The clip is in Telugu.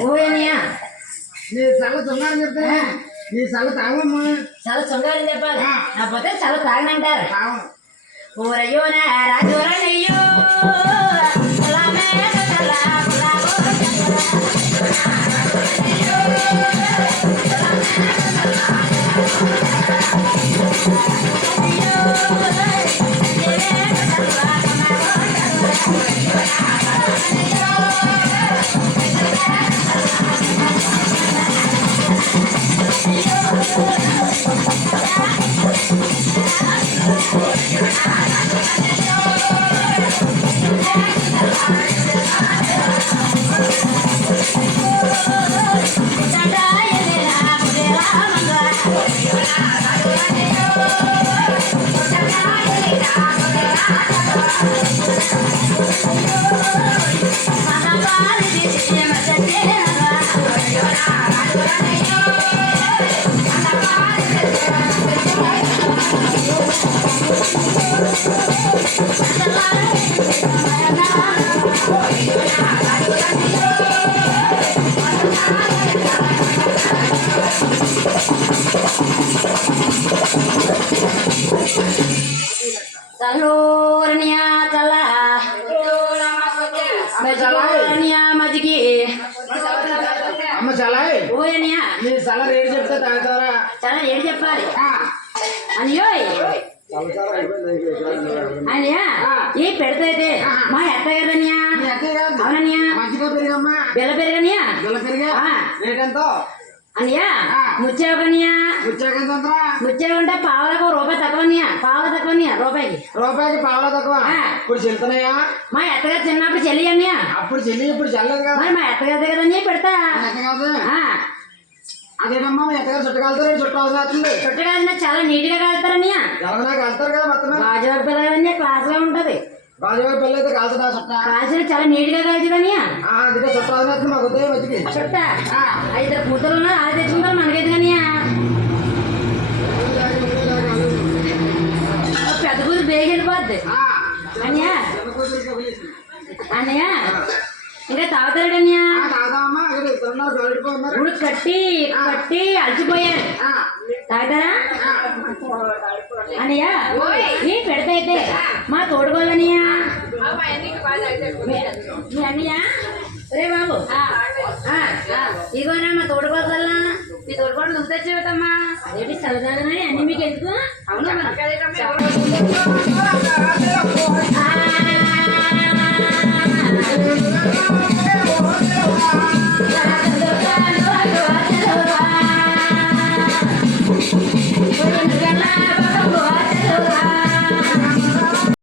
ஓவேனியா நீ சல சொன்னாருங்க நீ சல தாங்கம்மா சல சொன்னாருங்க நான் பார்த்தா சல தாங்கினாண்டார் ஒரு ஐயோ ராஜோரன் ஐயோ చల్లూరనియా చల్ల చల్లూరనియా మజ్జిగి. అమ్మ చలాయ్ ఓయనియా నీ చెప్తే తాగుతారా చాలా ఏడు చెప్పాలి. అనియోయ్. అనియా ఈ పెడతైతే మా ఎత్తగారనియా అవుననియా మంచిగా పెరిగమ్మా. బెల్ల పెరగనియా గుల్ల పెరిగా? ఆ. రేట్ ఎంతో అనియా ఆ. ముచ్చావకనియా వచ్చాకంతంతరా ముచ్చావంటే పావులకు రూపాయి తక్కువనియా పావులకు తక్కువనియా రూపాయికి. రూపాయికి పావలా తక్కువ. ఇప్పుడు చెల్లుతున్నాయా? మా ఎత్తగారు చిన్నప్పుడు చెల్లి అన్నయ్య. అప్పుడు చెల్లి ఇప్పుడు చెల్లదు కదా. మరి మా ఎత్తగారి కదన్నీ పెడతా? కాదు అదేనమ్మా మీ ఎత్తగారు చుట్టకాలుతారు చుట్టూ అవసరం అవుతుంది చుట్టగానే చాలా నీట్గా కలుతారన్నయ్య ఎలాగైనా కలుతారు కదా మొత్తం. గాజువాక పిల్లలన్నీ క్లాస్గా ఉంటది. రాజుగారి పెళ్ళి అయితే కాల్చుతా చుట్ట కాల్చిన చాలా నీట్గా అందుకే అవుతుంది మాకు ఉదయం వచ్చింది. చుట్ట ఐదు కూతురు తెచ్చుకుంటారు మనకైతే కన్నయ్య పెద్ద కూతురు బేగ వెళ్ళిపోద్ది అన్నయ్య. అన్నయ్య. ఇంకా గడుపుకున్నారు ఇప్పుడు కట్టి కట్టి అలసిపోయారు. తాగుతారా? అన్నయ్య ఈ పెడతైతే మా తోడుకోవాలన్నయ్య మీ అన్నయ్య? రే బాబు. ఇదిగోనా మా తోడుకోవాలా మీ తోడుకోవడం నువ్వు తెచ్చేవటమ్మా అదేంటి సరదాగానే అన్ని మీకు ఎందుకు అవును